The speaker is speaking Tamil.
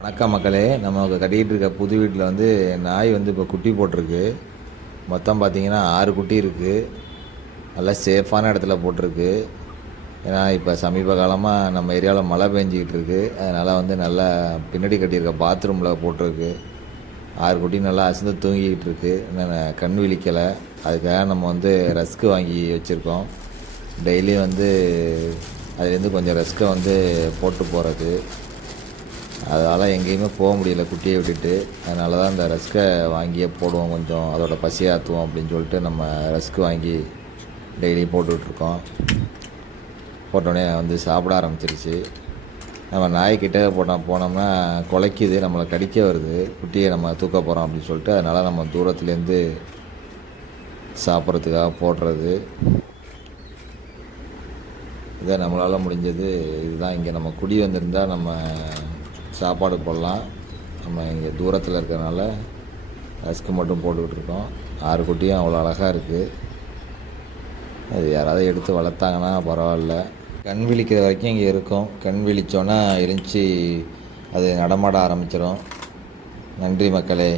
வணக்கம் மக்களே. நம்ம கட்டிக்கிட்டு இருக்க புது வீட்டில் வந்து நாய் வந்து இப்போ குட்டி போட்டிருக்கு. மொத்தம் பார்த்திங்கன்னா 6 குட்டி இருக்குது. நல்லா சேஃபான இடத்துல போட்டிருக்கு. ஏன்னா இப்போ சமீப காலமாக நம்ம ஏரியாவில் மழை பெஞ்சிக்கிட்டு இருக்குது. அதனால் வந்து நல்லா பின்னாடி கட்டியிருக்க பாத்ரூமில் போட்டிருக்கு. 6 குட்டி நல்லா அசந்து தூங்கிக்கிட்டு இருக்குது. இன்னும் கண் விழிக்கலை. அதுக்காக நம்ம வந்து ரஸ்க்கு வாங்கி வச்சுருக்கோம். டெய்லியும் வந்து அதுலேருந்து கொஞ்சம் ரஸ்க்கை வந்து போட்டு போகிறது. அதனால் எங்கேயுமே போக முடியல குட்டியை விட்டுட்டு. அதனால தான் இந்த ரஸ்க்கை வாங்கியே போடுவோம், கொஞ்சம் அதோட பசியை ஆற்றுவோம் அப்படின்னு சொல்லிட்டு நம்ம ரஸ்க்கு வாங்கி டெய்லி போட்டுட்ருக்கோம். போட்டோடனே வந்து சாப்பிட ஆரம்பிச்சிருச்சு. நம்ம நாய்க்கிட்ட போனோம்னா குலைக்குது, நம்மளை கடிக்க வருது. குட்டியை நம்ம தூக்க போகிறோம் அப்படின்னு சொல்லிட்டு அதனால் நம்ம தூரத்துலேருந்து சாப்பிட்றதுக்காக போடுறது. இதை நம்மளால் முடிஞ்சது இதுதான். இங்கே நம்ம குடி வந்திருந்தால் நம்ம சாப்பாடு போடலாம். நம்ம இங்கே தூரத்தில் இருக்கிறனால ரஸ்க்கு மட்டும் போட்டுக்கிட்டு இருக்கோம். 6 குட்டியும் அவ்வளோ அழகாக இருக்குது. அது யாராவது எடுத்து வளர்த்தாங்கன்னா பரவாயில்ல. கண் விழிக்கிற வரைக்கும் இங்கே இருக்கும். கண் விழிச்சோன்னா எழுந்துச்சி அது நடமாட ஆரம்பிச்சிடும். நன்றி மக்களே.